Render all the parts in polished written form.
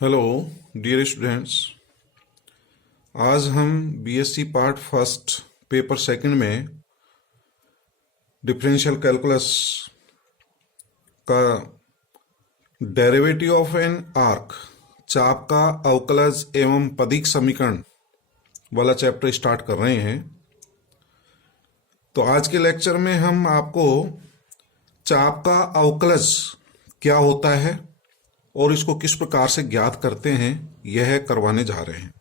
Hello dear students. आज हम BSc part first paper second में डिफरेंशियल कैलकुलस का डेरिवेटिव ऑफ एन आर्क, चाप का अवकलज एवं पदिक समीकरण वाला चैप्टर स्टार्ट कर रहे हैं। तो आज के लेक्चर में हम आपको चाप का अवकलज क्या होता है और इसको किस प्रकार से ज्ञात करते हैं यह करवाने जा रहे हैं।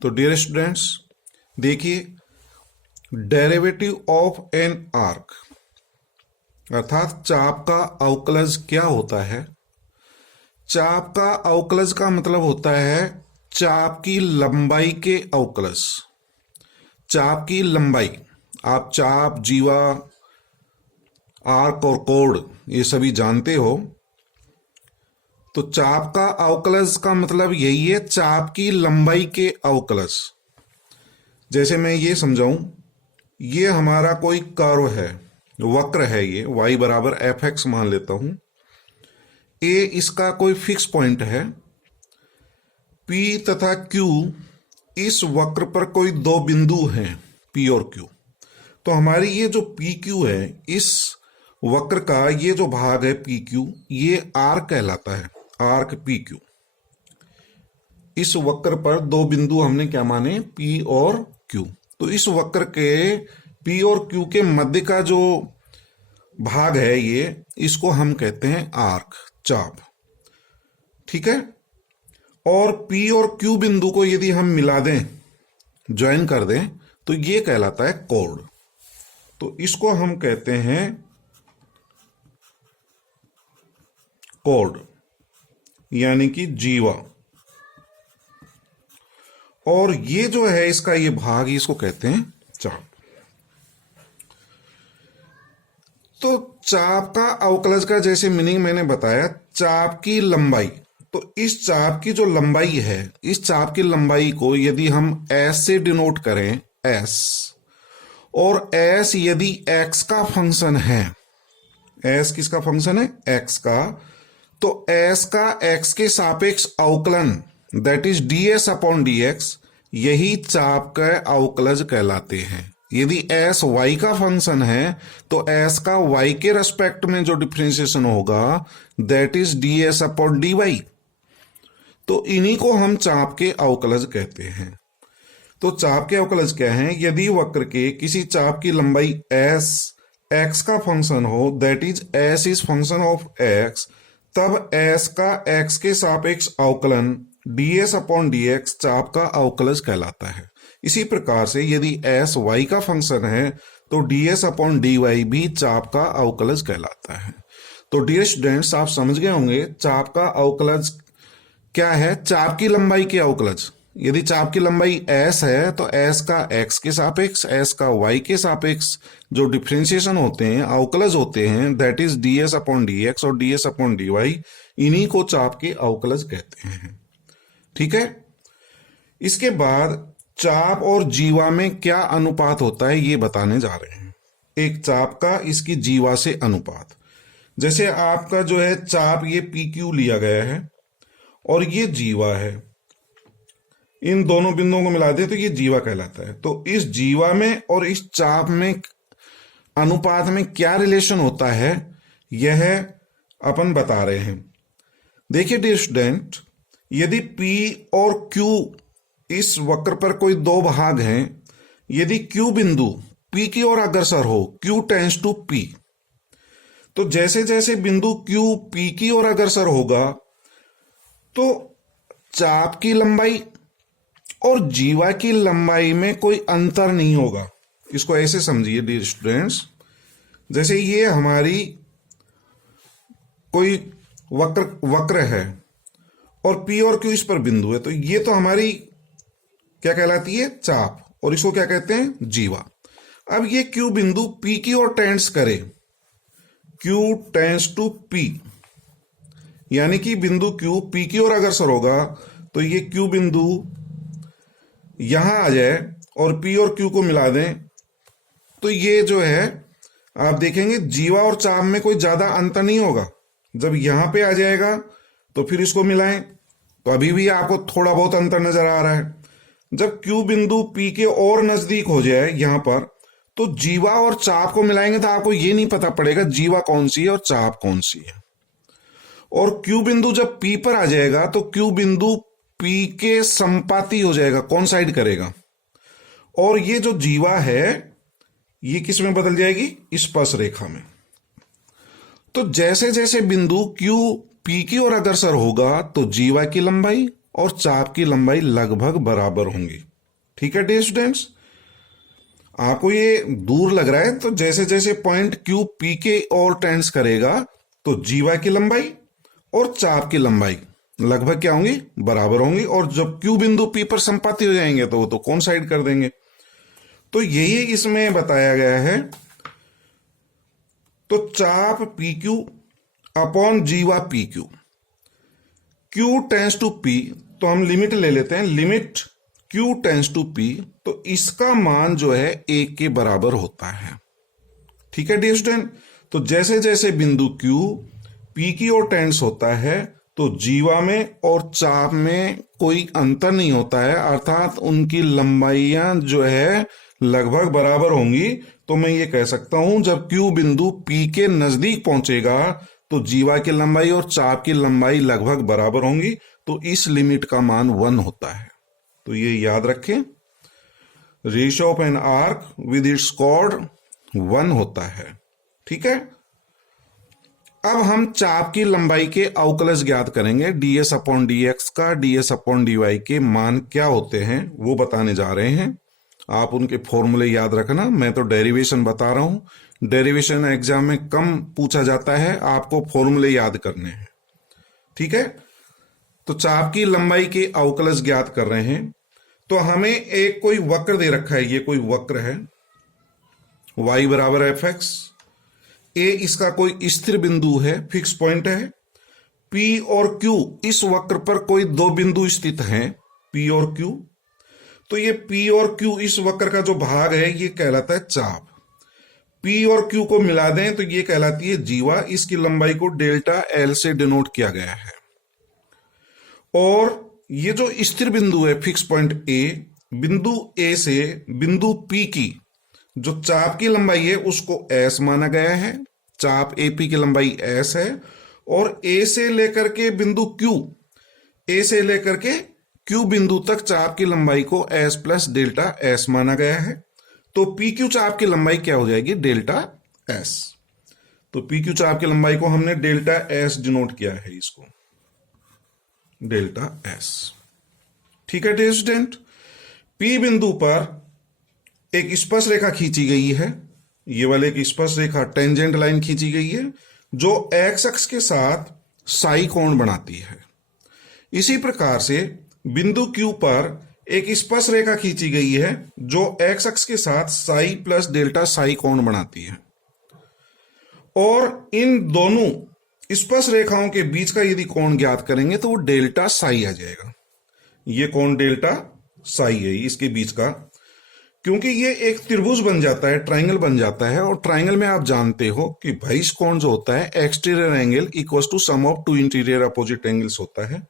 तो डियर स्टूडेंट्स देखिए, डेरिवेटिव ऑफ एन आर्क अर्थात चाप का अवकलज क्या होता है। चाप का अवकलज का मतलब होता है चाप की लंबाई के अवकलज। चाप की लंबाई, आप चाप, जीवा, आर्क और कोण ये सभी जानते हो। तो चाप का अवकलज का मतलब यही है, चाप की लंबाई के अवकलज। जैसे मैं ये समझाऊं, ये हमारा कोई कर्व है, वक्र है, ये y बराबर एफ एक्स मान लेता हूं। ए इसका कोई फिक्स पॉइंट है, P तथा Q इस वक्र पर कोई दो बिंदु हैं, P और Q। तो हमारी ये जो PQ है, इस वक्र का ये जो भाग है PQ, ये आर्क कहलाता है, आर्क PQ। इस वक्र पर दो बिंदु हमने क्या माने, P और Q। तो इस वक्र के P और Q के मध्य का जो भाग है ये, इसको हम कहते हैं आर्क, चाप। ठीक है। और P और Q बिंदु को यदि हम मिला दें, ज्वाइन कर दें, तो ये कहलाता है कोण। तो इसको हम कहते हैं कोण, यानी कि जीवा। और ये जो है इसका ये भाग, इसको कहते हैं चाप। तो चाप का अवकलज का जैसे मीनिंग मैंने बताया, चाप की लंबाई। तो इस चाप की जो लंबाई है, इस चाप की लंबाई को यदि हम एस से डिनोट करें, एस, और एस यदि एक्स का फंक्शन है, एस किसका फंक्शन है, एक्स का, तो एस का एक्स के सापेक्ष अवकलन, that is ds upon dx, यही चाप का अवकलज कहलाते हैं। यदि एस y का फंक्शन है तो एस का y के रेस्पेक्ट में जो डिफरेंशिएशन होगा, that is ds upon dy। तो इन्हीं को हम चाप के अवकलज कहते हैं। तो चाप के अवकलज क्या हैं, यदि वक्र के किसी चाप की लंबाई s x का फंक्शन हो, that is s is function of x, तब s का x के सापेक्ष अवकलन ds अपॉन dx चाप का अवकलज कहलाता है। इसी प्रकार से यदि s y का फंक्शन है तो ds अपॉन dy भी चाप का अवकलज कहलाता है। तो डियर स्टूडेंट्स, आप समझ गए होंगे चाप का अवकलज क्या है, चाप की लंबाई के अवकलज। यदि चाप की लंबाई s है तो s का x के सापेक्ष, s का y के सापेक्ष जो डिफरेंशिएशन होते हैं, अवकलज होते हैं, that is ds upon dx और ds अपॉन dy, इन्हीं को चाप के अवकलज कहते हैं। ठीक है। इसके बाद चाप और जीवा में क्या अनुपात होता है ये बताने जा रहे हैं। एक चाप का इसकी जीवा से अनुपात। जैसे आपका जो है चाप, ये PQ लिया गया है और ये जीवा है, इन दोनों बिंदुओं को मिला दे तो ये जीवा कहलाता है। तो इस जीवा में और इस चाप में अनुपात में क्या रिलेशन होता है, यह अपन बता रहे हैं। देखिए डियर स्टूडेंट, यदि P और Q इस वक्र पर कोई दो भाग हैं, यदि Q बिंदु P की ओर अग्रसर हो, Q टेंड्स टू P, तो जैसे जैसे बिंदु Q P की ओर अग्रसर होगा तो चाप की लंबाई और जीवा की लंबाई में कोई अंतर नहीं होगा। इसको ऐसे समझिए डियर स्टूडेंट्स, जैसे ये हमारी कोई वक्र है और P और Q इस पर बिंदु है, तो ये तो हमारी क्या कहलाती है, चाप, और इसको क्या कहते हैं, जीवा। अब ये Q बिंदु P की ओर टेंड्स करे, Q टेंड्स टू P, यानी कि बिंदु Q P की ओर अग्रसर होगा, तो ये Q बिंदु यहां आ जाए और P और Q को मिला दें, तो ये जो है आप देखेंगे जीवा और चाप में कोई ज्यादा अंतर नहीं होगा। जब यहां पे आ जाएगा तो फिर इसको मिलाएं, तो अभी भी आपको थोड़ा बहुत अंतर नजर आ रहा है। जब Q बिंदु P के और नजदीक हो जाए यहां पर, तो जीवा और चाप को मिलाएंगे तो आपको ये नहीं पता पड़ेगा जीवा कौन सी है और चाप कौन सी है। और Q बिंदु जब P पर आ जाएगा तो Q बिंदु P के संपाती हो जाएगा, कौन साइड करेगा। और ये जो जीवा है ये किस में बदल जाएगी, स्पर्श रेखा में। तो जैसे जैसे बिंदु Q P की ओर अग्रसर होगा तो जीवा की लंबाई और चाप की लंबाई लगभग बराबर होंगी। ठीक है डियर स्टूडेंट्स, आपको ये दूर लग रहा है तो जैसे जैसे पॉइंट Q P के ओर टेंड्स करेगा तो जीवा की लंबाई और चाप की लंबाई लगभग क्या होंगी, बराबर होंगी। और जब Q बिंदु P पर संपाती हो जाएंगे तो वो तो कौन साइड कर देंगे। तो यही इसमें बताया गया है। तो चाप PQ अपॉन जीवा PQ, Q tends to P, तो हम लिमिट ले लेते हैं, limit Q tends to P, तो इसका मान जो है 1 के बराबर होता है। ठीक है डियर स्टूडेंट, तो जैसे जैसे बिंदु Q P की ओर टेंस होता है तो जीवा में और चाप में कोई अंतर नहीं होता है, अर्थात उनकी लंबाइयां जो है लगभग बराबर होंगी। तो मैं ये कह सकता हूं जब Q बिंदु P के नजदीक पहुंचेगा तो जीवा की लंबाई और चाप की लंबाई लगभग बराबर होंगी। तो इस लिमिट का मान 1 होता है। तो ये याद रखें, ratio of an arc with its chord 1 होता है। ठीक है, अब हम चाप की लंबाई के अवकलज ज्ञात करेंगे। ds अपॉन dx का ds अपॉन dy के मान क्या होते हैं वो बताने जा रहे हैं। आप उनके फॉर्मूले याद रखना, मैं तो डेरिवेशन बता रहा हूं। डेरिवेशन एग्जाम में कम पूछा जाता है, आपको फॉर्मूले याद करने हैं। ठीक है, तो चाप की लंबाई के अवकलज ज्ञात कर रहे हैं। तो हमें एक कोई वक्र दे रखा है, ये कोई वक्र है y बराबर fx, ए इसका कोई स्थिर बिंदु है, फिक्स पॉइंट है। P और Q इस वक्र पर कोई दो बिंदु स्थित हैं, P और Q। तो ये P और Q इस वक्र का जो भाग है ये कहलाता है चाप। P और Q को मिला दें तो ये कहलाती है जीवा। इसकी लंबाई को डेल्टा L से डिनोट किया गया है। और ये जो स्थिर बिंदु है फिक्स पॉइंट A, बिंदु A से बिंदु P की जो चाप की लंबाई है उसको S माना गया है। चाप AP की लंबाई S है। और A से लेकर के बिंदु Q, A से लेकर के Q बिंदु तक चाप की लंबाई को S प्लस डेल्टा S माना गया है। तो PQ चाप की लंबाई क्या हो जाएगी, डेल्टा S। तो PQ चाप की लंबाई को हमने डेल्टा S डिनोट किया है, इसको डेल्टा S। ठीक है डियर स्टूडेंट, P बिंदु पर एक स्पर्श रेखा खींची गई है, ये वाले एक स्पर्श रेखा टेंजेंट लाइन खींची गई है जो x अक्ष के साथ साई कोण बनाती है। इसी प्रकार से बिंदु Q पर एक स्पर्श रेखा खींची गई है जो x अक्ष के साथ साई प्लस डेल्टा साई कोण बनाती है। और इन दोनों स्पर्श रेखाओं के बीच का यदि कोण ज्ञात करेंगे तो वो डेल्टा साई आ जाएगा। ये कोण डेल्टा साई है इसके बीच का, क्योंकि ये एक त्रिभुज बन जाता है, ट्राइंगल बन जाता है। और ट्राइंगल में आप जानते हो कि भैश कोण जो होता है exterior angle equals to sum of two interior opposite angles होता है।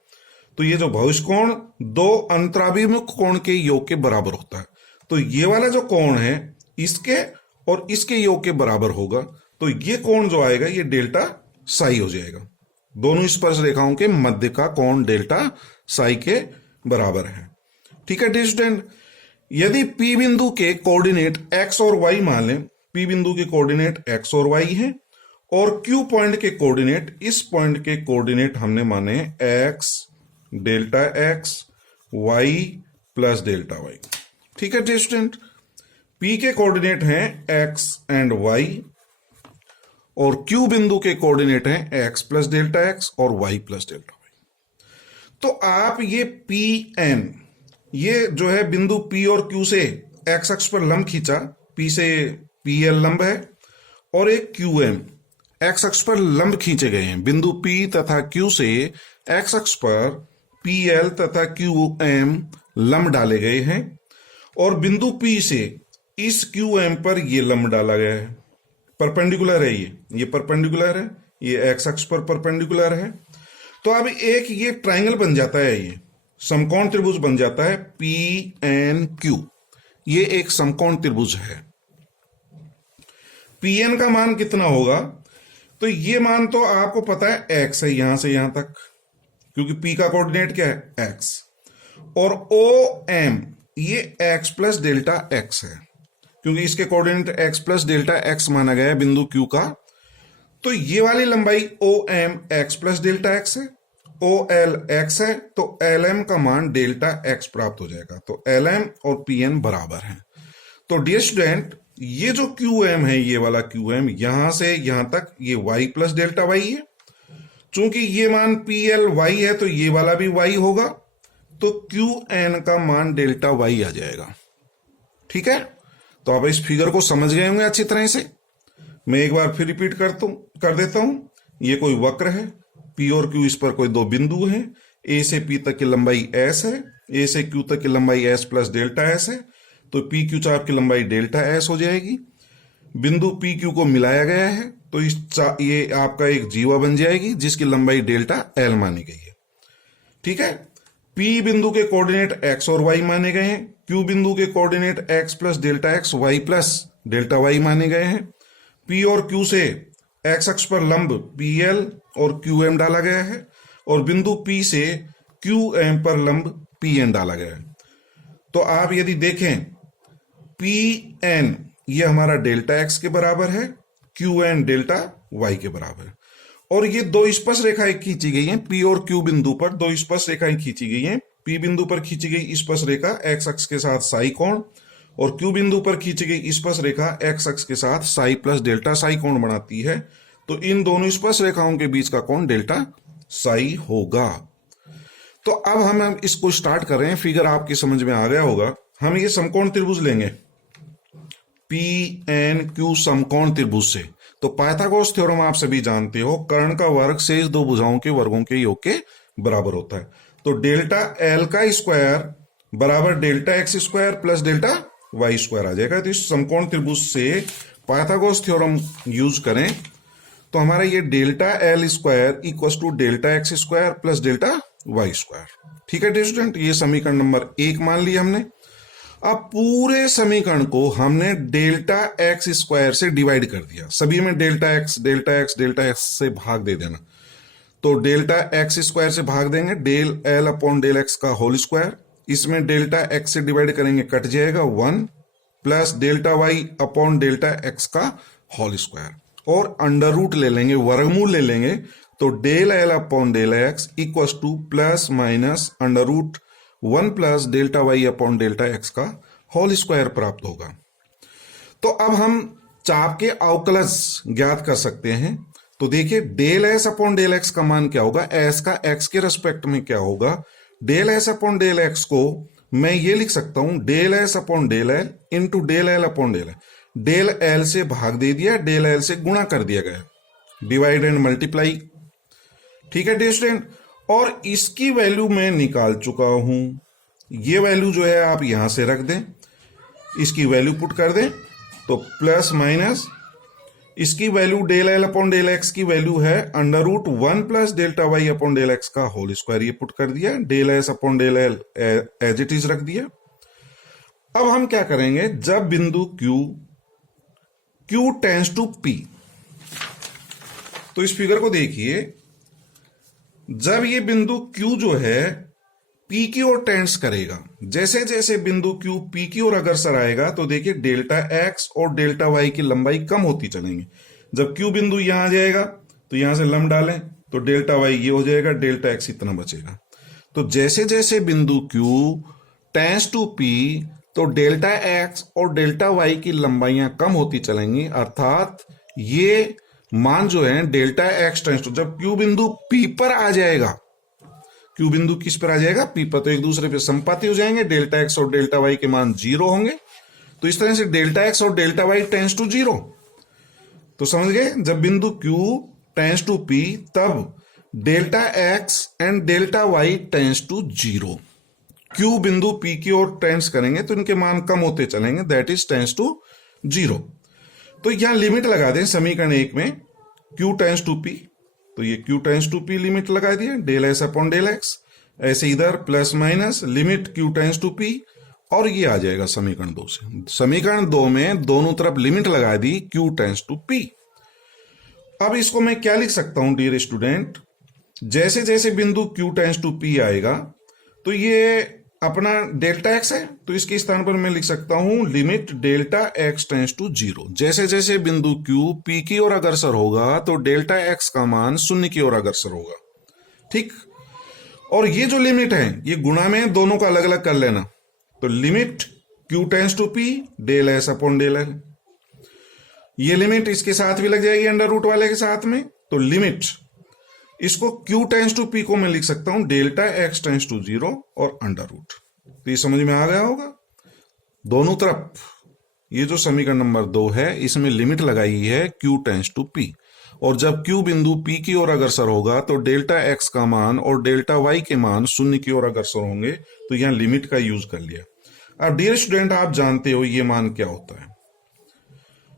तो ये जो भविष कोण दो अंतराभिमुख कोण के योग के बराबर होता है। तो ये वाला जो कोण है इसके और इसके योग के बराबर होगा। तो ये कोण जो आएगा ये डेल्टा साई हो जाएगा। दोनों स्पर्श रेखाओं के मध्य का कोण डेल्टा साई के बराबर है। ठीक है डियर स्टूडेंट, यदि P बिंदु के कोऑर्डिनेट x और y मान लें, P बिंदु के कोऑर्डिनेट x और y हैं और Q पॉइंट के कोऑर्डिनेट, इस पॉइंट के कोऑर्डिनेट हमने माने x delta x y plus delta y। ठीक है डियर स्टूडेंट, P के कोऑर्डिनेट हैं x एंड y और Q बिंदु के कोऑर्डिनेट हैं x प्लस डेल्टा x और y प्लस डेल्टा y। तो आप ये Pn, ये जो है बिंदु P और Q से x अक्ष पर लंब खींचा, P से PL लंब है और एक QM x अक्ष पर लंब खींचे गए हैं। बिंदु P तथा Q से x अक्ष पर PL तथा QM लंब डाले गए हैं और बिंदु P से इस QM पर ये लंब डाला गया है। परपेंडिकुलर है, ये परपेंडिकुलर है, ये x अक्ष पर परपेंडिकुलर है। तो अब एक ये ट्राइंगल बन जाता है, ये समकोण त्रिभुज बन जाता है पी एन क्यू। ये एक समकोण त्रिभुज है। पी एन का मान कितना होगा? तो ये मान तो आपको पता है एक्स है, यहां से यहां तक, क्योंकि पी का कोऑर्डिनेट क्या है एक्स। और ओ एम ये एक्स प्लस डेल्टा एक्स है, क्योंकि इसके coordinate X plus delta x माना गया है बिंदु क्यू का। तो ये वाली लंबाई O M X plus delta X है, ओ एल एक्स है, तो एल एम का मान डेल्टा एक्स प्राप्त हो जाएगा। तो एल एम और पी एन बराबर है। तो डियर स्टूडेंट, ये जो क्यू एम है, ये वाला क्यू एम यहां से यहां तक ये वाई प्लस डेल्टा वाई है। चूंकि ये मान पी एल वाई है तो ये वाला भी वाई होगा, तो क्यू एन का मान डेल्टा वाई आ जाएगा। ठीक है, तो आप इस फिगर को समझ गए होंगे अच्छी तरह से। मैं एक बार फिर रिपीट कर देता हूं। ये कोई वक्र है, पी और क्यू, इस पर कोई दो बिंदु हैं। ए से पी तक की लंबाई एस है, ए से क्यू तक की लंबाई एस प्लस डेल्टा एस है, तो पी क्यू चाप की लंबाई डेल्टा एस हो जाएगी। बिंदु पी क्यू को मिलाया गया है, तो ये आपका एक जीवा बन जाएगी जिसकी लंबाई डेल्टा एल मानी गई है। ठीक है, पी बिंदु के कोऑर्डिनेट एक्स और वाई माने गए हैं, क्यू बिंदु के coordinate X plus delta X Y plus delta Y माने गए हैं। पी और क्यू से एक्स अक्ष पर लंब पी एल और क्यू एम डाला गया है, और बिंदु पी से क्यू एम पर लंब पी एन डाला गया है। तो आप यदि देखें, पी एन ये हमारा डेल्टा एक्स के बराबर है, क्यू एन डेल्टा वाई के बराबर है। और ये दो स्पर्श रेखाएं खींची गई हैं, पी और क्यू बिंदु पर दो स्पर्श रेखाएं खींची गई हैं। पी बिंदु पर खींची गई स्पर्श रेखा एक्स अक्ष के साथ साई कोण, और क्यू बिंदु पर खींची गई स्पर्श रेखा एक्स अक्ष के साथ साई प्लस डेल्टा साई कोण बनाती है। तो इन दोनों स्पर्श रेखाओं के बीच का कोण डेल्टा साई होगा। तो अब हम इसको स्टार्ट कर रहे हैं। फिगर आपकी समझ में आ गया होगा। हम ये समकोण त्रिभुज लेंगे पी एन क्यू समकोण त्रिभुज से। तो पाइथागोरस थ्योरम आप सभी जानते हो, कर्ण का वर्ग शेष दो भुजाओं के वर्गों के योग के बराबर होता है। तो डेल्टा एल का स्क्वायर बराबर delta X square plus delta Y square आ जाएगा। तो इस समकोण त्रिभुज से पाइथागोरस थ्योरम यूज करें तो हमारा ये delta L square equal to delta X square plus delta Y square. ठीक है स्टूडेंट, ये समीकरण नंबर 1 मान लिया हमने। अब पूरे समीकरण को हमने डेल्टा एक्स स्क्वायर से डिवाइड कर दिया। सभी में delta x delta x delta X से भाग दे देना। तो डेल्टा एक्स स्क्वायर से भाग देंगे, del L upon del X का होल स्क्वायर। इसमें डेल्टा एक्स से डिवाइड करेंगे, कट जाएगा 1 plus delta Y upon delta X का होल स्क्वायर, और अंडर रूट ले लेंगे, वर्गमूल ले लेंगे। तो del L upon del X equal to plus minus under root 1 plus delta Y upon delta X का होल स्क्वायर प्राप्त होगा। तो अब हम चाप के अवकलज ज्ञात कर सकते हैं। तो देखिए, del S upon del X का मान क्या होगा, एस का एक्स के रेस्पेक्ट में क्या होगा। Del S upon del X को मैं ये लिख सकता हूं, del S upon del L into del L upon del L. Del L से भाग दे दिया, डेल एल से गुणा कर दिया गया, डिवाइड एंड मल्टीप्लाई। ठीक है डियर स्टूडेंट, और इसकी वैल्यू मैं निकाल चुका हूं। ये वैल्यू जो है आप यहां से रख दें, इसकी वैल्यू पुट कर दें, तो प्लस माइनस इसकी value del L upon del X की वैल्यू है under root 1 plus delta Y upon del X का होल स्क्वायर। ये पुट कर दिया, del S upon del L as it is रख दिया। अब हम क्या करेंगे, जब बिंदु Q टेंड्स टू P, तो इस फिगर को देखिए, जब ये बिंदु Q जो है P की ओर टेंड्स करेगा, जैसे जैसे बिंदु Q P की ओर अग्रसर आएगा, तो देखिए डेल्टा x और डेल्टा y की लंबाई कम होती चलेंगी। जब Q बिंदु यहां आ जाएगा तो यहां से लंब डालें, तो डेल्टा y ये हो जाएगा, डेल्टा x इतना बचेगा। तो जैसे जैसे बिंदु Q टेंड्स टू P, तो डेल्टा x और डेल्टा y की लंबाइयां कम होती चलेंगी। अर्थात ये मान जो है डेल्टा x टेंड्स टू, जब Q बिंदु P पर आ जाएगा, Q बिंदु किस पर आ जाएगा, P पर, तो एक दूसरे पे संपाती हो जाएंगे, डेल्टा x और डेल्टा y के मान 0 होंगे। तो इस तरह से डेल्टा x और डेल्टा y टेंड्स टू 0। तो समझ गए, जब बिंदु Q टेंड्स टू P, तब delta x and delta y tends to 0। Q बिंदु P की ओर टेंड्स करेंगे तो इनके मान कम होते चलेंगे, दैट इज टेंड्स टू 0। तो यहां लिमिट लगा दें समीकरण 1 में, Q टेंड्स टू P, तो ये q tends to p limit लगा दिया del S upon del X. ऐसे इधर plus minus limit q tends to p, और ये आ जाएगा समीकरण 2 से। समीकरण 2 में दोनों तरफ लिमिट लगा दी q टेंस टू p। अब इसको मैं क्या लिख सकता हूं डियर स्टूडेंट, जैसे जैसे बिंदु q टेंस टू p आएगा तो ये अपना डेल्टा एक्स है, तो इसके स्थान पर मैं लिख सकता हूं limit delta X tends to 0। जैसे जैसे बिंदु q p की ओर अग्रसर होगा तो डेल्टा एक्स का मान 0 की ओर अग्रसर होगा। ठीक, और ये जो लिमिट है ये गुणा में दोनों को अलग अलग कर लेना, तो limit q tends to p del S upon del L. ये लिमिट इसके साथ भी लग जाएगी अंडर रूट वाले के साथ में, तो लिमिट इसको q टेंस टू p को मैं लिख सकता हूं डेल्टा x टेंस टू 0 और अंडर रूट। तो ये समझ में आ गया होगा। दोनों तरफ ये जो समीकरण नंबर 2 है इसमें लिमिट लगाई है q टेंस टू p, और जब q बिंदु p की ओर अग्रसर होगा तो डेल्टा x का मान और डेल्टा y के मान 0 की ओर अग्रसर होंगे, तो यहां लिमिट का यूज कर लिया। अब डियर स्टूडेंट आप जानते हो ये मान क्या होता है।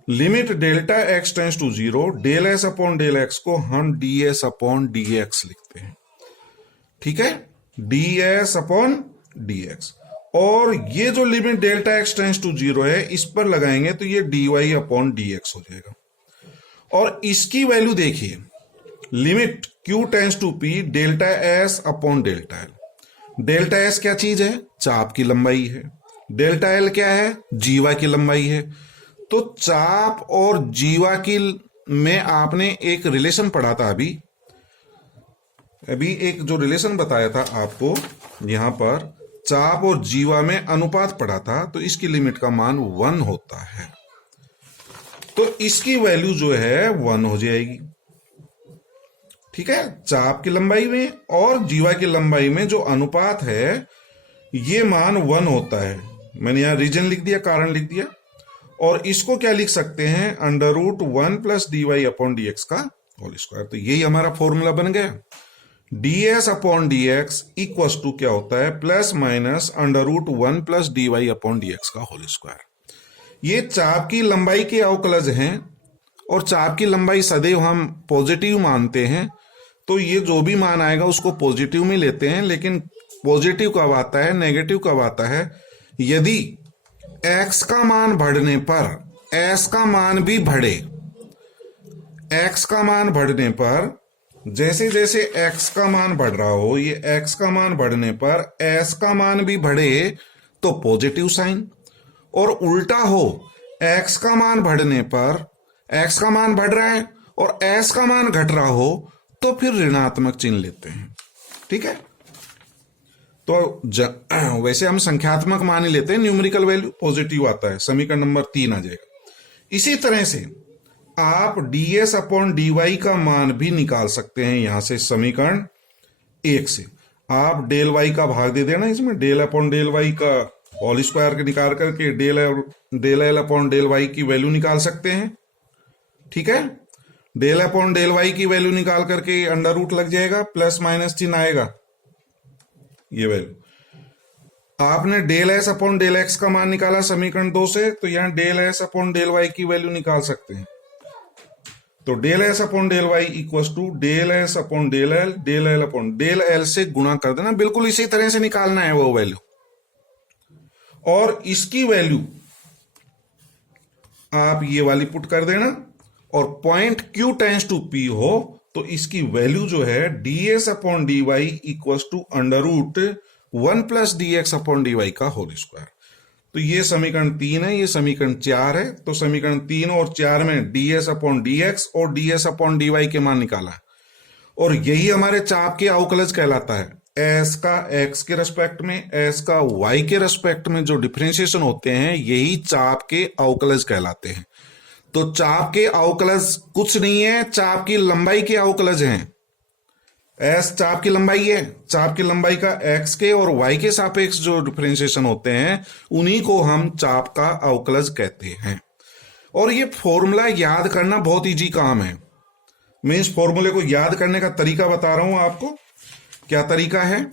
Limit delta X tends to 0 del S upon del X को हम D S upon D X लिखते हैं। ठीक है, D S upon D X, और ये जो limit delta X tends to 0 है इस पर लगाएंगे तो ये D Y upon D X हो जाएगा। और इसकी वैल्यू देखिए, limit Q tends to P delta S upon delta L. Delta S क्या चीज है, चाप की लंबाई है। डेल्टा एल क्या है, जीवा की लंबाई है। तो चाप और जीवा की में आपने एक रिलेशन पढ़ा था, अभी एक जो रिलेशन बताया था आपको, यहां पर चाप और जीवा में अनुपात पढ़ा था, तो इसकी लिमिट का मान 1 होता है। तो इसकी वैल्यू जो है 1 हो जाएगी। ठीक है, चाप की लंबाई में और जीवा की लंबाई में जो अनुपात है ये मान 1 होता है। मैंने यहां रीजन लिख दिया, कारण लिख दिया, और इसको क्या लिख सकते हैं, under root 1 plus D Y upon D X का होल स्क्वायर। तो यही हमारा फॉर्मूला बन गया। D S upon D X equal to क्या होता है, plus minus under root 1 plus D Y upon D X का होल स्क्वायर। ये चाप की लंबाई के अवकलज हैं, और चाप की लंबाई सदैव हम पॉजिटिव मानते हैं, तो ये जो भी मान आएगा उसको पॉजिटिव में लेते हैं। लेकिन पॉजिटिव कब आता है, नेगेटिव कब आता है, यदि x का मान बढ़ने पर s का मान भी बढ़े। x का मान बढ़ने पर, जैसे जैसे x का मान बढ़ रहा हो, ये x का मान बढ़ने पर s का मान भी बढ़े तो पॉजिटिव साइन, और उल्टा हो, x का मान बढ़ने पर x का मान बढ़ रहा है और s का मान घट रहा हो तो फिर ऋणात्मक चिन्ह लेते हैं। ठीक है, तो वैसे हम संख्यात्मक मान ही लेते हैं, न्यूमेरिकल वैल्यू पॉजिटिव आता है, समीकरण नंबर 3 आ जाएगा। इसी तरह से आप ds अपॉन dy का मान भी निकाल सकते हैं यहां से, समीकरण 1 से। आप डेल y का भाग दे देना इसमें, डेल अपॉन डेल y का होल स्क्वायर के निकाल करके del L upon del y की वैल्यू निकाल सकते हैं। ठीक है, डेल अपॉन डेल y की वैल्यू निकाल करके अंडर रूट लग जाएगा, प्लस माइनस चिन्ह आएगा, ये वैल्यू। आपने del S upon del X का मान निकाला समीकरण 2 से, तो यहां del S upon del Y की वैल्यू निकाल सकते हैं। तो del S upon del Y equal to del S upon del L upon del L से गुणा कर देना। बिल्कुल इसी तरह से निकालना है वो वैल्यू, और इसकी वैल्यू आप ये वाली पुट कर देना, और point Q tends to P हो तो इसकी वैल्यू जो है D S upon D Y equal to under root 1 plus D X upon D Y का होल स्क्वायर। तो ये समीकरण 3 है, ये समीकरण 4 है। तो समीकरण 3 और 4 में D S upon D X और D S upon D Y के मान निकाला, और यही हमारे चाप के अवकलज कहलाता है। एस का एक्स के रेस्पेक्ट में, एस का वाई के रेस्पेक्ट में जो डिफरेंशिएशन होते हैं यही चाप के अवकलज कहलाते हैं। तो चाप के अवकलज कुछ नहीं है, चाप की लंबाई के अवकलज हैं। एस चाप की लंबाई है, चाप की लंबाई का एक्स के और वाई के सापेक्ष जो डिफरेंशिएशन होते हैं उन्हीं को हम चाप का अवकलज कहते हैं। और ये फॉर्मूला याद करना बहुत इजी काम है। मैं इस फॉर्मूले को याद करने का तरीका बता रहा हूं आपको। क्या तरीका है,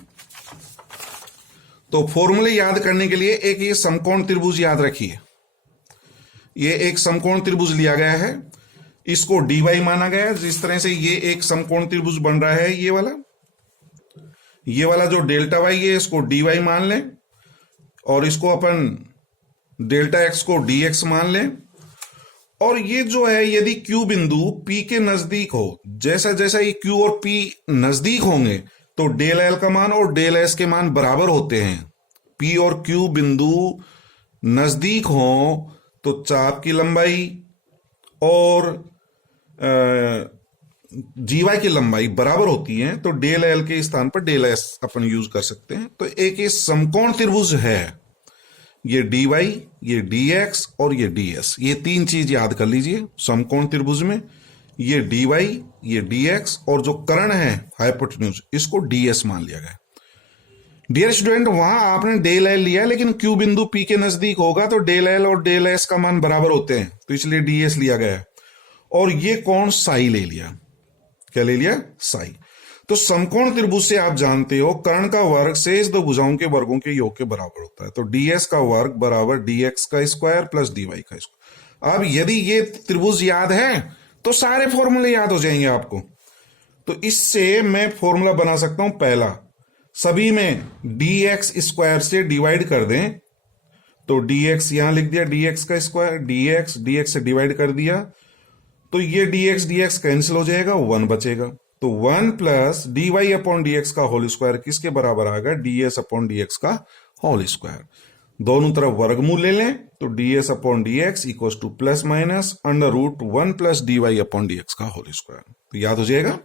तो फॉर्मूले याद करने के लिए एक ये समकोण त्रिभुज याद रखिए। ये एक समकोण त्रिभुज लिया गया है इसको dy माना गया। जिस तरह से ये एक समकोण त्रिभुज बन रहा है, ये वाला जो डेल्टा y है इसको dy मान लें, और इसको अपन डेल्टा x को dx मान लें। और ये जो है यदि q बिंदु p के नजदीक हो, जैसा जैसा ये q और p नजदीक होंगे तो डेल l का मान और डेल s के मान बराबर होते हैं। p और q बिंदु नजदीक हो तो चाप की लंबाई और जीवाई की लंबाई बराबर होती है, तो डेल एल के स्थान पर डेल एस अपन यूज कर सकते हैं। तो एक ये समकोण त्रिभुज है, ये dy, ये dx और ये ds, ये तीन चीज याद कर लीजिए। समकोण त्रिभुज में ये dy, ये dx और जो कर्ण है हाइपोटेन्यूज, इसको ds मान लिया गया। डियर स्टूडेंट, वहां आपने डेल एल लिया, लेकिन q बिंदु p के नजदीक होगा तो डेल एल और डेल एस का मान बराबर होते हैं, तो इसलिए ds लिया गया। और ये कोण साई ले लिया। क्या ले लिया? साई। तो समकोण त्रिभुज से आप जानते हो कर्ण का वर्ग शेष दो भुजाओं के वर्गों के योग के बराबर होता है। तो ds का वर्ग बराबर dx का स्क्वायर प्लस dy का स्क्वायर। अब यदि ये त्रिभुज याद है तो सारे फॉर्मूले याद हो जाएंगे आपको। तो इससे मैं फॉर्मूला बना सकता हूं, पहला सभी में dx स्क्वायर से डिवाइड कर दें, तो dx यहां लिख दिया, dx का स्क्वायर, dx से डिवाइड कर दिया, तो ये dx कैंसिल हो जाएगा, 1 बचेगा। तो 1 प्लस dy अपॉन dx का होल स्क्वायर किसके बराबर आएगा? ds अपॉन dx का होल स्क्वायर। दोनों तरफ वर्गमूल ले लें तो ds upon dx equal to plus minus under root 1 plus dy upon dx का होल स्क्वायर। तो याद हो जाएगा।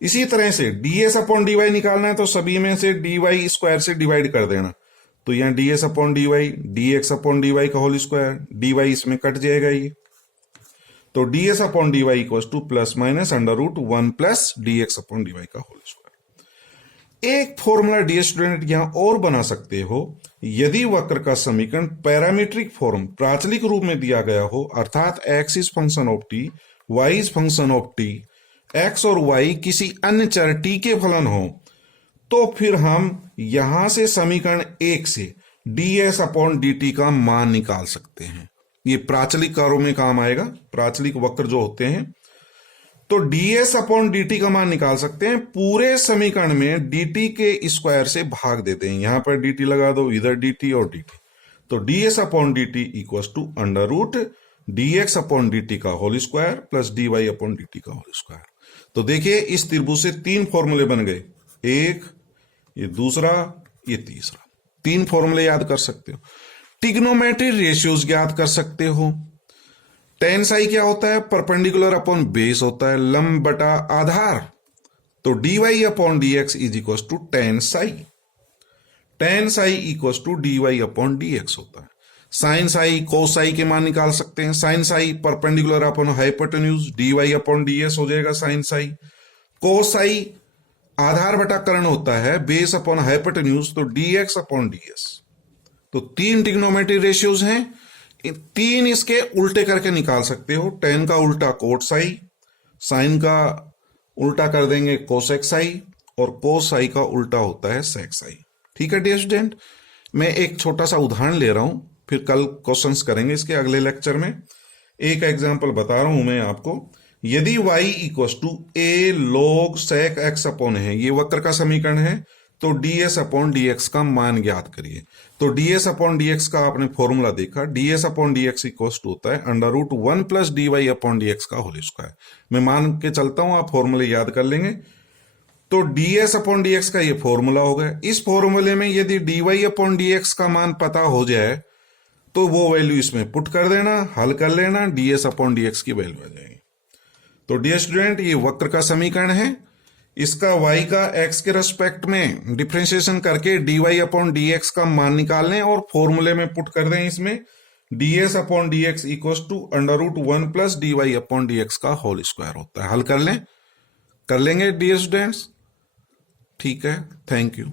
इसी तरह से ds अपॉन dy निकालना है तो सभी में से dy स्क्वायर से डिवाइड कर देना, तो यहां ds upon dy, dx upon dy का होल स्क्वायर, dy इसमें कट जाएगा ये, तो ds upon dy equal to plus minus under root 1 plus dx upon dy का होल स्क्वायर। एक फॉर्मूला डियर स्टूडेंट यहां और बना सकते हो, यदि वक्र का समीकरण पैरामीट्रिक फॉर्म प्राचलिक रूप में दिया गया हो, अर्थात x is function of t, y is function of t, x और y किसी अन्य चर t के फलन हो, तो फिर हम यहां से समीकरण 1 से ds अपॉन dt का मान निकाल सकते हैं। ये प्राचलिक कार्यों में काम आएगा, प्राचलिक वक्र जो होते हैं। तो ds अपॉन dt का मान निकाल सकते हैं। पूरे समीकरण में dt के स्क्वायर से भाग देते हैं, यहां पर dt लगा दो, इधर dt और dt, तो ds upon dt equal to under root dx upon dt का whole square plus dy upon dt का होल स्क्वायर। तो देखिए इस त्रिभुज से 3 फॉर्मूले बन गए, एक, ये दूसरा, ये तीसरा, 3 फॉर्मूले याद कर सकते हो। ट्रिग्नोमेट्री रेशियोज ज्ञात कर सकते हो। टेन साई क्या होता है? परपेंडिकुलर अपॉन बेस होता है, लंब बटा आधार, तो dy upon dx is equal to tan psi. Tan psi equal to dy upon dx होता है। साइन साई कोस साई के मान निकाल सकते हैं। Sine psi perpendicular upon hypotenuse, dy upon ds हो जाएगा साइन साई। कोस साई आधार बटा कर्ण होता है, बेस अपॉन हाइपोटेन्यूज, तो dx अपॉन ds। तो 3 ट्रिग्नोमेट्री रेशियोज हैं, 3 इसके उल्टे करके निकाल सकते हो। टेन का उल्टा कोट साई, साइन का उल्टा कर देंगे कोसेक साई, और कोस साई का उल्टा होता है सेक साई। ठीक है डियर स्टूडेंट, मैं एक छोटा सा उदाहरण ले रहा हूं, फिर कल क्वेश्चंस करेंगे इसके अगले लेक्चर में। एक एग्जांपल बता रहा हूं मैं आपको। यदि y equal to a log sec x upon है, ये वक्र का समीकरण है, तो ds अपॉन dx का मान ज्ञात करिए। तो ds अपॉन dx का आपने फॉर्मूला देखा, ds upon dx equal to होता है under root 1 plus dy upon dx का होल स्क्वायर। मैं मान के चलता हूं, आप फॉर्मूले याद कर लेंगे। तो ds अपॉन dx का ये फॉर्मूला हो गया। इस फॉर्मूले में यदि dy अपॉन dx का मान पता हो जाए तो वो वैल्यू इसमें पुट कर देना, हल कर लेना, ds अपॉन dx की वैल्यू आ जाएगी। तो डियर स्टूडेंट, ये वक्र का समीकरण है, इसका y का x के रेस्पेक्ट में डिफरेंशिएशन करके dy अपॉन dx का मान निकाल लें और फॉर्मूले में पुट कर दें। इसमें ds upon dx equal to under root 1 plus dy upon dx का होल स्क्वायर होता है। हल कर लें, कर लेंगे डियर स्टूडेंट्स। ठीक है, थैंक यू।